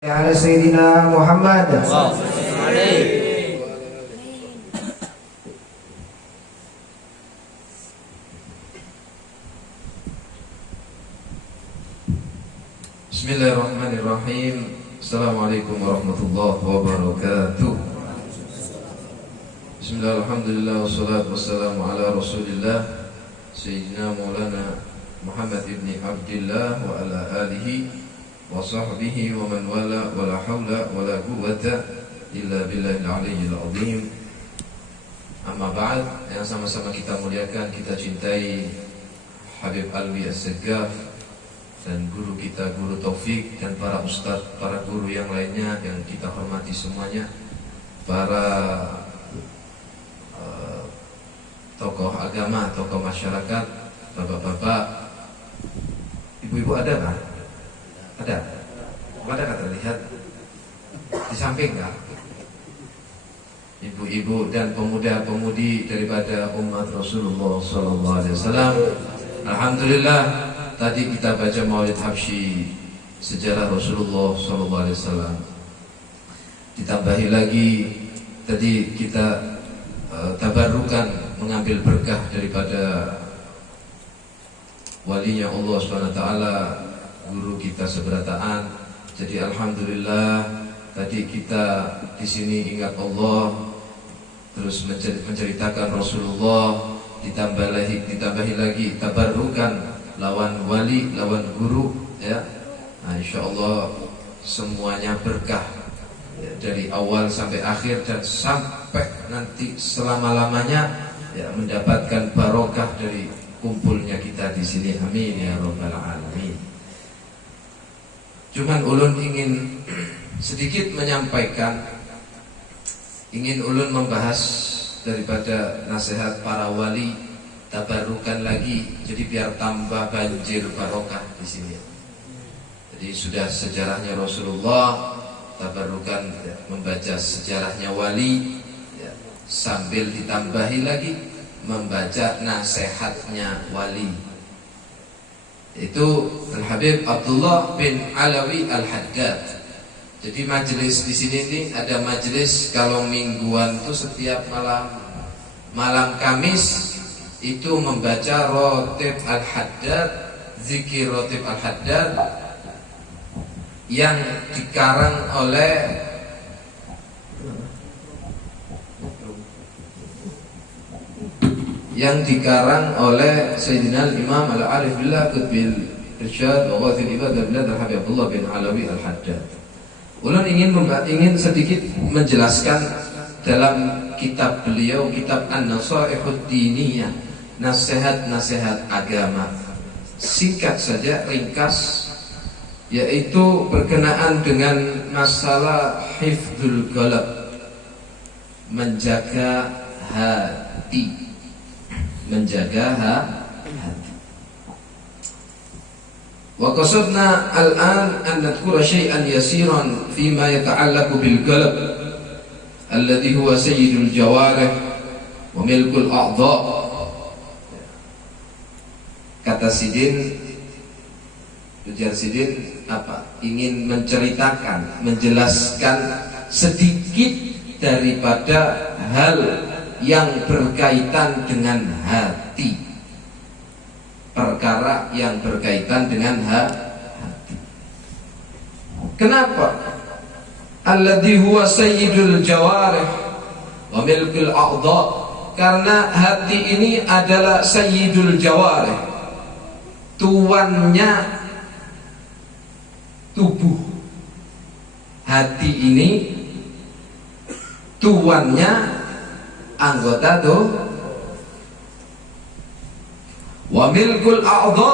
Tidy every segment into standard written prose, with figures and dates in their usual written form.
على سيدنا محمد. Bismillahirrahmanirrahim. Assalamualaikum warahmatullahi wabarakatuh. Bismillah, alhamdulillah, wassalatu wassalamu ala rasulillah Sayyidina Maulana Muhammad ibn Abdillah wa ala alihi wa sahbihi wa man wala wa la hawla wa la quwwata illa billahil aliyyil azim. Amma ba'd, yang sama-sama kita muliakan, kita cintai Habib Alwi As-Saggaf dan guru kita, Guru Taufik, dan para ustaz, para guru yang lainnya yang kita hormati semuanya, para tokoh agama, tokoh masyarakat, bapak-bapak, ibu-ibu ada kan? Ada? Ada kan terlihat? Di samping kan? Ibu-ibu dan pemuda-pemudi daripada umat Rasulullah SAW. Alhamdulillah, tadi kita baca Maulid Habsyi, sejarah Rasulullah SAW. Ditambahi lagi, tadi kita tabarrukan, mengambil berkah daripada walinya Allah SWT, guru kita seberataan. Jadi alhamdulillah, tadi kita di sini ingat Allah, terus menceritakan Rasulullah, ditambahi lagi tabarrukan lawan wali, lawan guru, ya. Nah, insyaallah semuanya berkah, ya, dari awal sampai akhir dan sampai nanti selama-lamanya, ya, mendapatkan barokah dari kumpulnya kita di sini. Amin ya rabbal alamin. Cuman ulun ingin sedikit menyampaikan, ingin ulun membahas daripada nasihat para wali, tabarukan lagi, jadi biar tambah banjir barokah di sini. Jadi sudah sejarahnya Rasulullah, tabarukan, ya, membaca sejarahnya wali, ya, sambil ditambahi lagi membaca nasihatnya wali. Itu Al-Habib Abdullah bin Alawi Al-Haddad. Jadi majelis di sini nih ada majelis kalau mingguan itu setiap malam Kamis itu membaca Rotib Al-Haddad, zikir Rotib Al-Haddad yang dikarang oleh Sayyidina Imam Al-Arif Billah Qutbil Irsyad wa Ghathil Ibadah Billah Al-Habib Abdullah bin Alawi Al-Haddad. Ulun ingin sedikit menjelaskan dalam kitab beliau, kitab An-Nasaihud Diniyah, nasihat-nasihat agama. Singkat saja, ringkas, yaitu berkenaan dengan masalah hifdzul qalb, menjaga hati. Menjaga hati. Wa qasadna al-an an nadhkura syai'an yasiran fima yata'allaqu bil qalb alladhi huwa sayyidul jawarih wa milkul a'dha. Kata Sidin, tujuan Sidin apa? Ingin menceritakan, menjelaskan sedikit daripada hal yang berkaitan dengan hati, perkara yang berkaitan dengan hati. Kenapa? Alladhi huwa sayyidul jawarih wa milkul a'dha. Karena hati ini adalah sayyidul jawarih, tuannya tubuh. Hati ini tuannya anggota tuh. Wa milkul a'dha,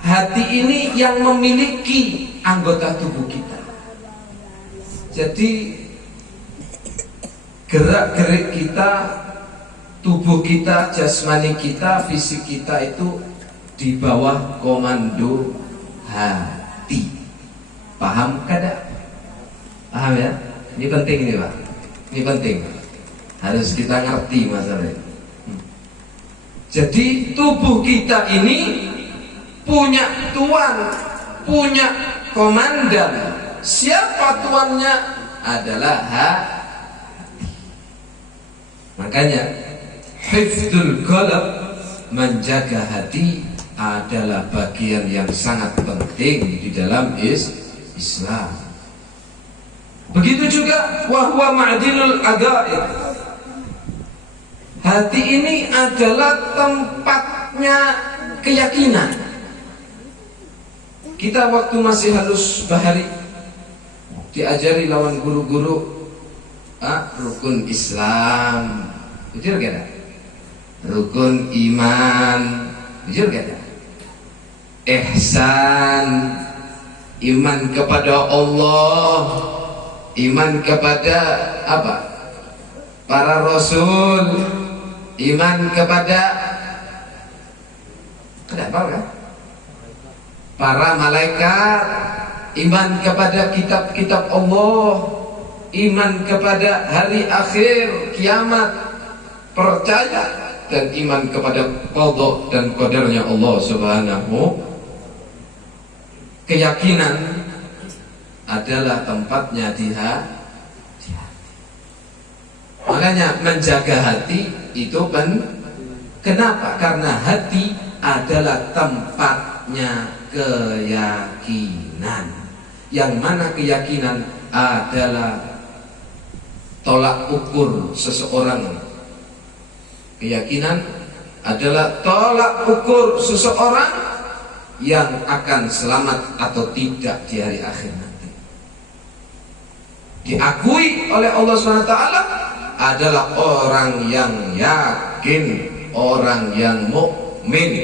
hati ini yang memiliki anggota tubuh kita. Jadi gerak-gerik kita, tubuh kita, jasmani kita, fisik kita itu di bawah komando hati. Paham kada? Paham ya? Ini penting ini, Pak. Ini penting. Harus kita ngerti masalah ini. Jadi tubuh kita ini punya tuan, punya komandan, siapa tuannya? Adalah hati. Makanya hifdzul qalb, menjaga hati, adalah bagian yang sangat penting di dalam Islam. Begitu juga wahwa ma'dinul adaib. Hati ini adalah tempatnya keyakinan. Kita waktu masih halus bahari diajari lawan guru-guru rukun Islam, betul gak? Rukun iman, betul gak? Ihsan, iman kepada Allah, iman kepada apa? Para rasul, iman kepada para malaikat, iman kepada kitab-kitab Allah, iman kepada hari akhir, kiamat, percaya dan iman kepada qada dan qadarnya Allah Subhanahu. Keyakinan adalah tempatnya di hati. Makanya menjaga hati itu kenapa? Karena hati adalah tempatnya keyakinan. Yang mana keyakinan adalah tolak ukur seseorang. Keyakinan adalah tolak ukur seseorang yang akan selamat atau tidak di hari akhir nanti. Diakui oleh Allah SWT adalah orang yang yakin, orang yang mukmin.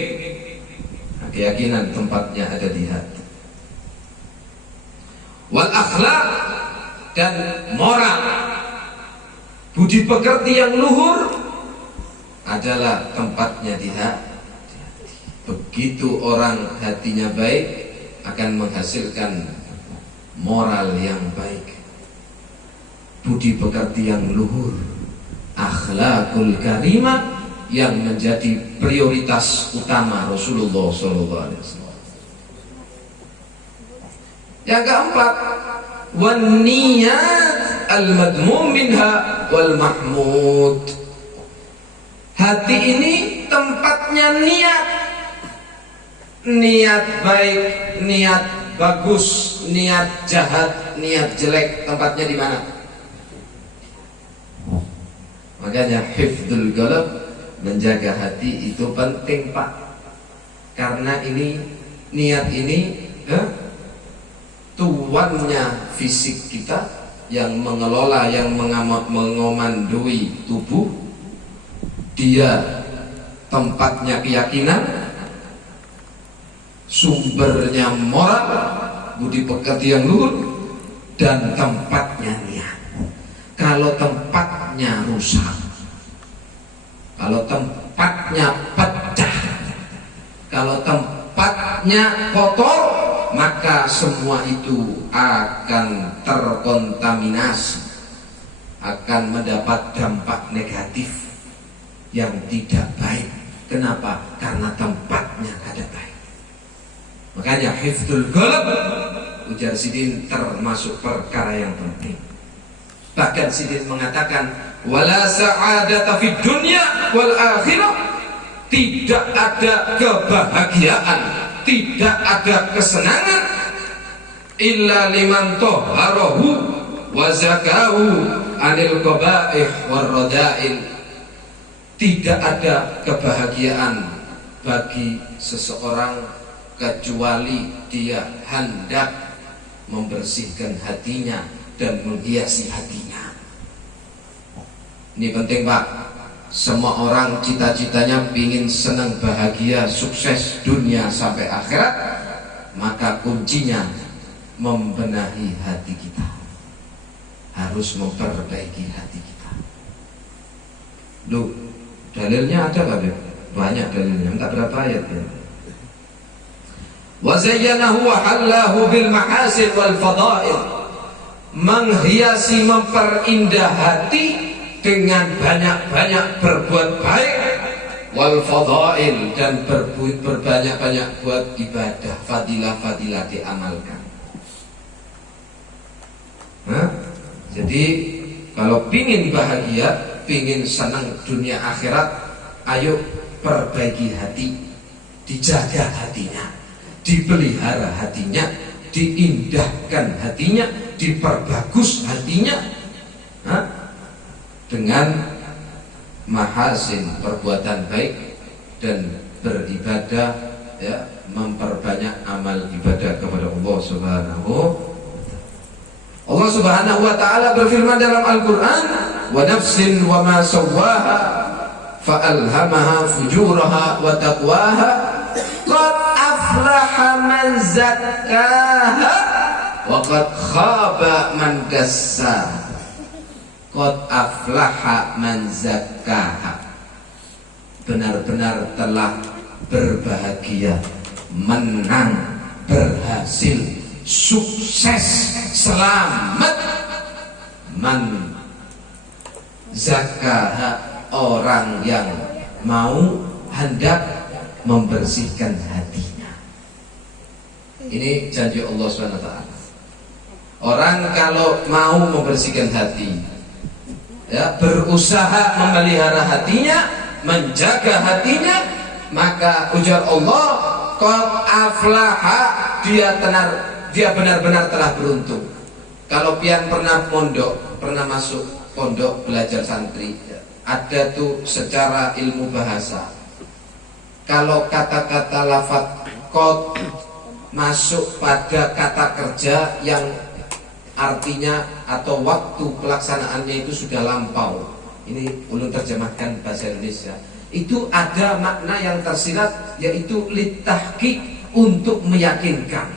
Nah, keyakinan tempatnya ada di hati. Wal akhlak, dan moral, budi pekerti yang luhur adalah tempatnya di hati. Begitu orang hatinya baik, akan menghasilkan moral yang baik, budi pekerti yang luhur, akhlakul karimah yang menjadi prioritas utama Rasulullah SAW. Yang keempat, wan niyat al-madmum minha wal mahmud. Hati ini tempatnya niat. Niat baik, niat bagus, niat jahat, niat jelek, tempatnya di mana? Makanya hifdzul qalb, menjaga hati itu penting, Pak. Karena ini niat ini tuannya fisik kita, yang mengelola, yang mengomandoi tubuh. Dia tempatnya keyakinan, sumbernya moral, budi pekerti yang luhur, dan tempatnya niat. Kalau tempatnya rusak, kalau tempatnya pecah, kalau tempatnya kotor, maka semua itu akan terkontaminasi, akan mendapat dampak negatif yang tidak baik. Kenapa? Karena tempatnya kada baik. Makanya hifdzul qalb, ujar Sidin, termasuk perkara yang penting. Bahkan Sidin mengatakan, wala sa'adata fid dunya wal akhirah. Tidak ada kebahagiaan, tidak ada kesenangan illa liman tahharahu wa zakahu anil qaba'ih war rada'il. Tidak ada kebahagiaan bagi seseorang kecuali dia hendak membersihkan hatinya dan menghiasi hatinya. Ini penting, Pak. Semua orang cita-citanya ingin senang, bahagia, sukses dunia sampai akhirat. Maka kuncinya membenahi hati kita. Harus memperbaiki hati kita. Loh, dalilnya ada nggak, Beb? Banyak dalilnya, entah berapa ayat ya. Wa zayyanahu wa hallahu bil mahasin wal fadail. Menghiasi, memperindah hati dengan banyak-banyak berbuat baik, wal fadail, dan berbanyak-banyak buat ibadah, fadilah-fadilah diamalkan. Nah, jadi kalau pingin bahagia, pingin senang dunia akhirat, ayo perbaiki hati, dijaga hatinya, dipelihara hatinya, diindahkan hatinya, diperbagus hatinya, dengan mahasin perbuatan baik dan beribadah, ya, memperbanyak amal ibadah kepada Allah Subhanahu. Allah Subhanahu wa taala berfirman dalam Al-Qur'an, "Wa nafsin wa ma sawwaha fa alhamaha fujuraha wa taqwaha qad aflaha man zakkaha wa qad khaba man dassaha." Qad aflaha man zakkaha, benar-benar telah berbahagia, menang, berhasil, sukses, selamat man zakkaha, orang yang mau hendak membersihkan hatinya. Ini janji Allah SWT. Orang kalau mau membersihkan hati, ya, berusaha memelihara hatinya, menjaga hatinya, maka ujar Allah, qad aflaha, dia benar-benar telah beruntung. Kalau pian pernah pondok, pernah masuk pondok belajar santri, ada tuh secara ilmu bahasa, kalau kata-kata lafadz qad masuk pada kata kerja yang artinya atau waktu pelaksanaannya itu sudah lampau, ini ulun terjemahkan bahasa Indonesia, itu ada makna yang tersirat, yaitu litahqiq, untuk meyakinkan.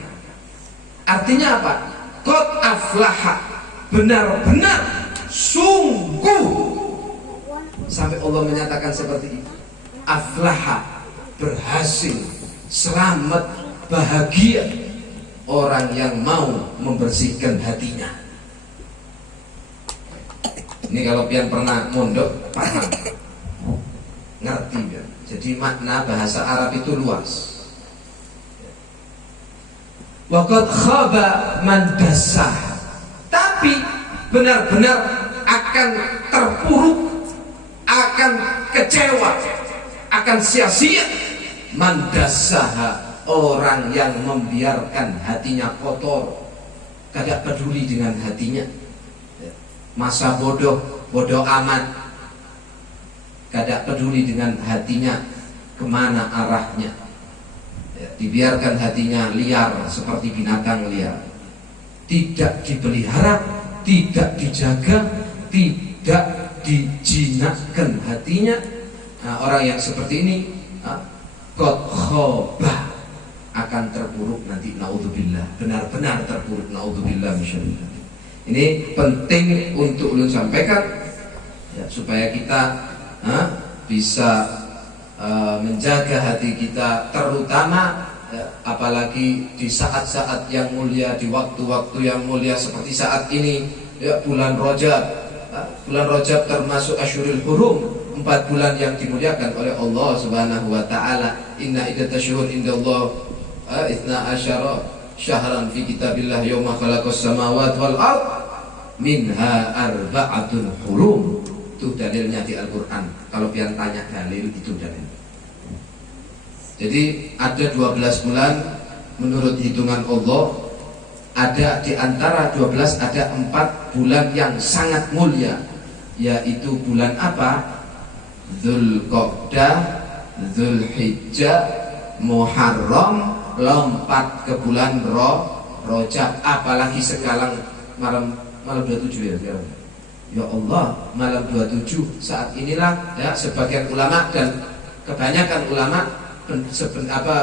Artinya apa? Qad aflaha, benar-benar, sungguh, sampai Allah menyatakan seperti itu. Aflaha, berhasil, selamat, bahagia orang yang mau membersihkan hatinya. Ini kalau pian pernah mondok, paham, ngerti ya. Jadi makna bahasa Arab itu luas. Wa qad khaba man dassah, tapi benar-benar akan terpuruk, akan kecewa, akan sia-sia man dassaha, orang yang membiarkan hatinya kotor, tidak peduli dengan hatinya, masa bodoh amat, tidak peduli dengan hatinya kemana arahnya, dibiarkan hatinya liar seperti binatang liar, tidak dipelihara, tidak dijaga, tidak dijinakkan hatinya. Nah, orang yang seperti ini qad khaba, akan terpuruk nanti, naudzubillah, benar-benar terpuruk, naudzubillah misyallah. Ini penting untuk ulun sampaikan, ya, supaya kita bisa menjaga hati kita, terutama ya, apalagi di saat-saat yang mulia, di waktu-waktu yang mulia seperti saat ini, ya, bulan Rajab. Bulan Rajab termasuk Asyhurul Hurum, 4 bulan yang dimuliakan oleh Allah Subhanahu wa taala. Inna iddatasyhur indallah 12 syahran fi kitabillah yauma khalaqas samawati wal ard minha arba'atun hurum. Itu dalilnya di Al-Qur'an. Kalau pian tanya dalil, itu dalil. Jadi ada 12 bulan menurut hitungan Allah. Ada di antara 12 ada 4 bulan yang sangat mulia, yaitu bulan apa? Dzulqa'dah, Dzulhijjah, Muharram, lompat ke bulan Rajab. Apalagi sekarang malam 27 ya sekarang. Ya Allah, malam 27 saat inilah, ya, sebagian ulama dan kebanyakan ulama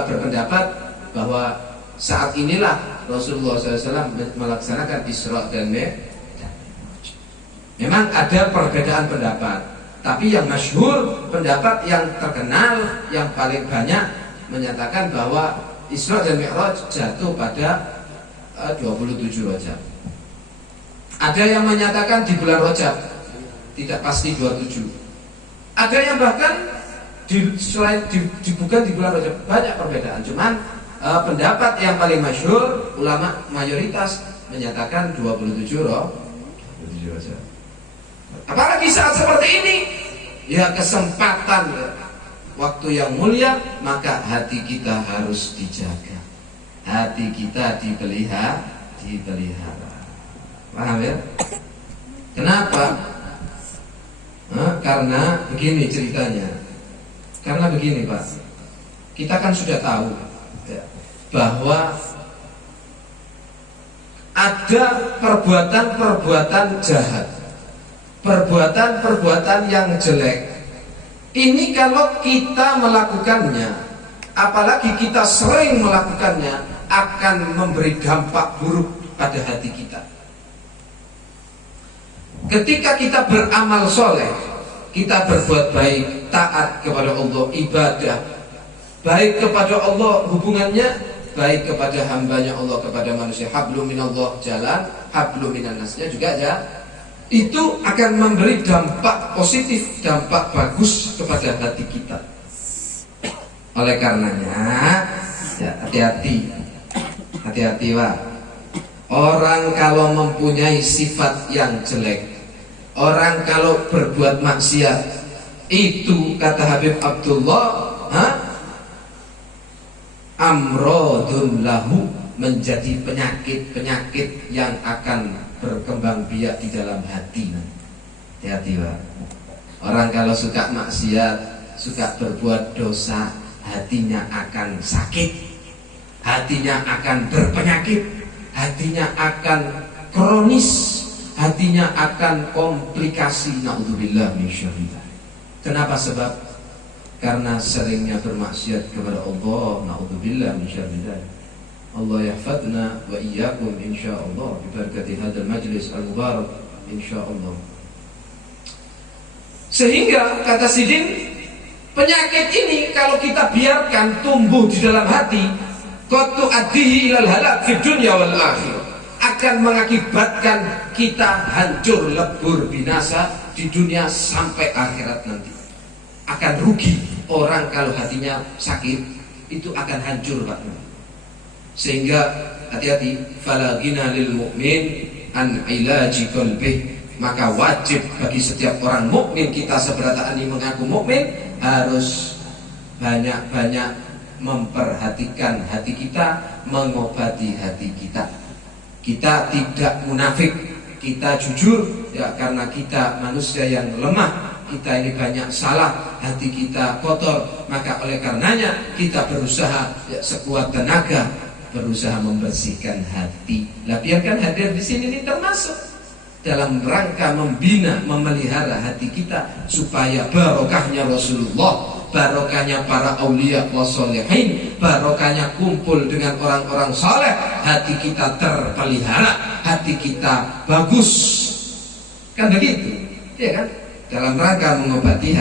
berpendapat bahwa saat inilah Rasulullah SAW melaksanakan Isra dan Mi'raj. Memang ada perbedaan pendapat, tapi yang masyhur, pendapat yang terkenal, yang paling banyak menyatakan bahwa Isra dan Mi'raj jatuh pada 27 Rajab. Ada yang menyatakan di bulan Rajab, tidak pasti 27. Ada yang bahkan bukan di bulan Rajab. Banyak perbedaan. Cuman pendapat yang paling masyhur, ulama mayoritas menyatakan 27 Rajab. Apalagi saat seperti ini, ya kesempatan ya, waktu yang mulia, maka hati kita harus dijaga. Hati kita dipelihara. Paham ya? Kenapa? Karena begini ceritanya. Karena begini Pak, kita kan sudah tahu ya, bahwa ada perbuatan-perbuatan jahat, perbuatan-perbuatan yang jelek. Ini kalau kita melakukannya, apalagi kita sering melakukannya, akan memberi dampak buruk pada hati kita. Ketika kita beramal soleh, kita berbuat baik, taat kepada Allah, ibadah, baik kepada Allah hubungannya, baik kepada hambanya Allah, kepada manusia, hablum minallah jalan, hablum minannasnya juga ya, itu akan memberi dampak positif, dampak bagus kepada hati kita. Oleh karenanya ya, hati-hati Pak. Orang kalau mempunyai sifat yang jelek, orang kalau berbuat maksiat, itu kata Habib Abdullah, amrodun lahu, menjadi penyakit-penyakit yang akan berkembang biak di dalam hati. Hati-hati Pak. Orang kalau suka maksiat, suka berbuat dosa, hatinya akan sakit, hatinya akan berpenyakit, hatinya akan kronis, hatinya akan komplikasi. Naudzubillah min syarri. Kenapa? Sebab karena seringnya bermaksiat kepada Allah. Naudzubillah min syarri. Allah yahfadna wa iyyakum insyaallah bi barakati hadzal majlis al-mubarak insyaallah. Sehingga kata Sidin, penyakit ini kalau kita biarkan tumbuh di dalam hati, qad tu'addihi ilal halak fid dunya wal akhirah, akan mengakibatkan kita hancur lebur binasa di dunia sampai akhirat nanti. Akan rugi orang kalau hatinya sakit, itu akan hancur Pak. Sehingga hati-hati, fala ghina lil mu'min an ilaji qalbih, maka wajib bagi setiap orang mukmin, kita seberataan ini mengaku mukmin, harus banyak-banyak memperhatikan hati kita, mengobati hati kita. Kita tidak munafik, kita jujur ya, karena kita manusia yang lemah, kita ini banyak salah, hati kita kotor, maka oleh karenanya kita berusaha ya, sekuat tenaga, berusaha membersihkan hati. Lah biarkan hadir di sini ini termasuk dalam rangka membina, memelihara hati kita supaya barokahnya Rasulullah, barokahnya para aulia wassolihin, barokahnya kumpul dengan orang-orang saleh, hati kita terpelihara, hati kita bagus. Kan begitu, ya kan? Dalam rangka mengobati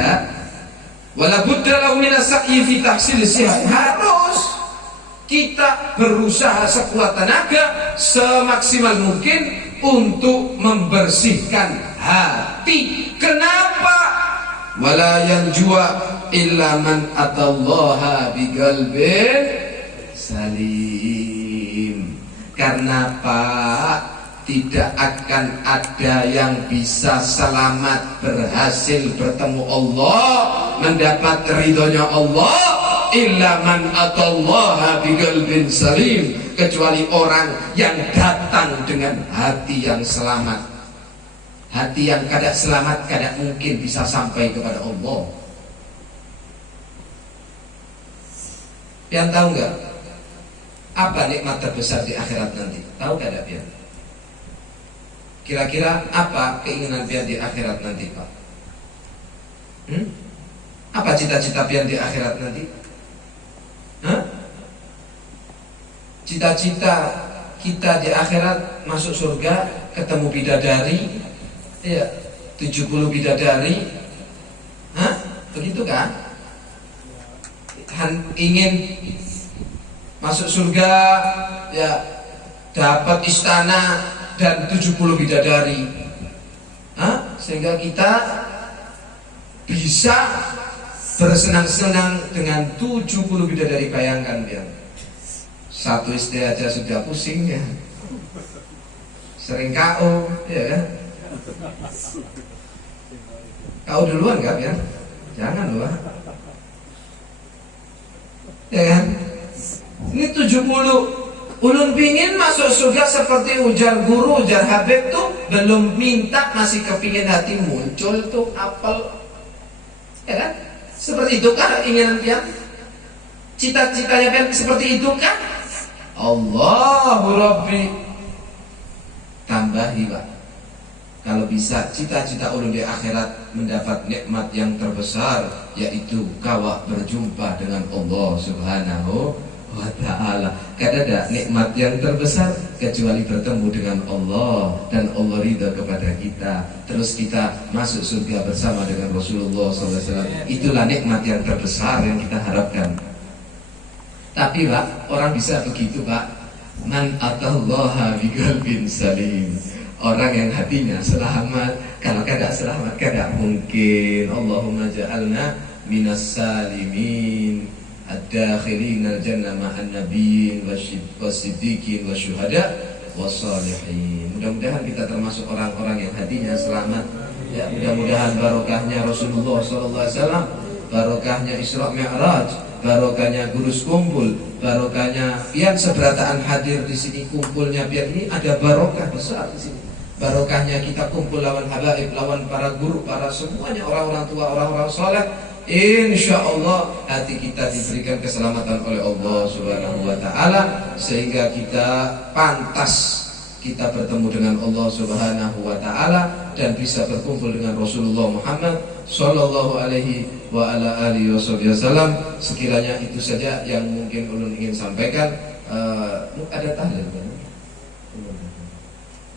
wala budda lahu min as-sa'yi fi tahsil sihat. Harus kita berusaha sekuat tenaga, semaksimal mungkin untuk membersihkan hati. Kenapa? Wala yanjua illa man atallaha biqalbin salim. Karena Pak, tidak akan ada yang bisa selamat berhasil bertemu Allah, mendapat ridhonya Allah, illa man atallaha biqalbin salim, kecuali orang yang datang dengan hati yang selamat. Hati yang kada selamat kada mungkin bisa sampai kepada Allah. Pian tahu nggak apa nikmat terbesar di akhirat nanti? Tahu kada pian? Kira-kira apa keinginan pian di akhirat nanti Pak? Apa cita-cita pian di akhirat nanti? Cita-cita kita di akhirat masuk surga, ketemu bidadari, ya, 70 bidadari, begitu kan? Ingin masuk surga, ya, dapat istana dan 70 bidadari, sehingga kita bisa bersenang-senang dengan 70 bidadari. Bayangkan ya, satu istri aja sudah pusing ya, sering KO, ya kan? KO duluan gak ya? Jangan loh, ya kan? Ini 70. Ulun pingin masuk surga seperti ujar guru, ujar Habib tuh belum minta masih kepingin hati muncul tuh apel, ya kan? Seperti itu kan keinginan pian? Cita-citanya pian seperti itu kan? Allahu Rabbi, tambahi Pak. Kalau bisa cita-cita ulun di akhirat mendapat nikmat yang terbesar, yaitu kawak berjumpa dengan Allah Subhanahu wa ta'ala. Kada ada nikmat yang terbesar kecuali bertemu dengan Allah dan Allah ridha kepada kita, terus kita masuk surga bersama dengan Rasulullah SAW. Itulah nikmat yang terbesar yang kita harapkan. Tapi Pak, orang bisa begitu Pak, man atallaha biqalbin salim, orang yang hatinya selamat. Kalau kada selamat, kada mungkin. Allahumma ja'alna minas salimin ad-dakhilina al-jannah ma'an nabiyyin wasiddiqin wasyuhada wassalihin. Mudah-mudahan kita termasuk orang-orang yang hatinya selamat. Ya, mudah-mudahan barokahnya Rasulullah SAW, barokahnya Isra Mi'raj, barokahnya gurus kumpul, barokahnya pian seberataan hadir di sini, kumpulnya pian ini ada barokah besar di sini. Barokahnya kita kumpul lawan habaib, lawan para guru, para semuanya orang-orang tua, orang-orang soleh. Insya Allah hati kita diberikan keselamatan oleh Allah Subhanahu wa ta'ala, sehingga kita pantas kita bertemu dengan Allah Subhanahu wa ta'ala dan bisa berkumpul dengan Rasulullah Muhammad sallallahu alaihi wa ala alihi wasallam. Sekiranya itu saja yang mungkin ulun ingin sampaikan. Ada tahlil kan?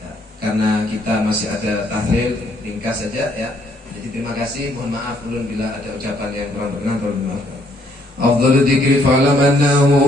Ya, karena kita masih ada tahlil, ringkas saja ya. Jadi terima kasih, mohon maaf ulun bila ada ucapan yang kurang berkenan, tolong dimaafkan. Afdhalul dzikri fa'lamannahu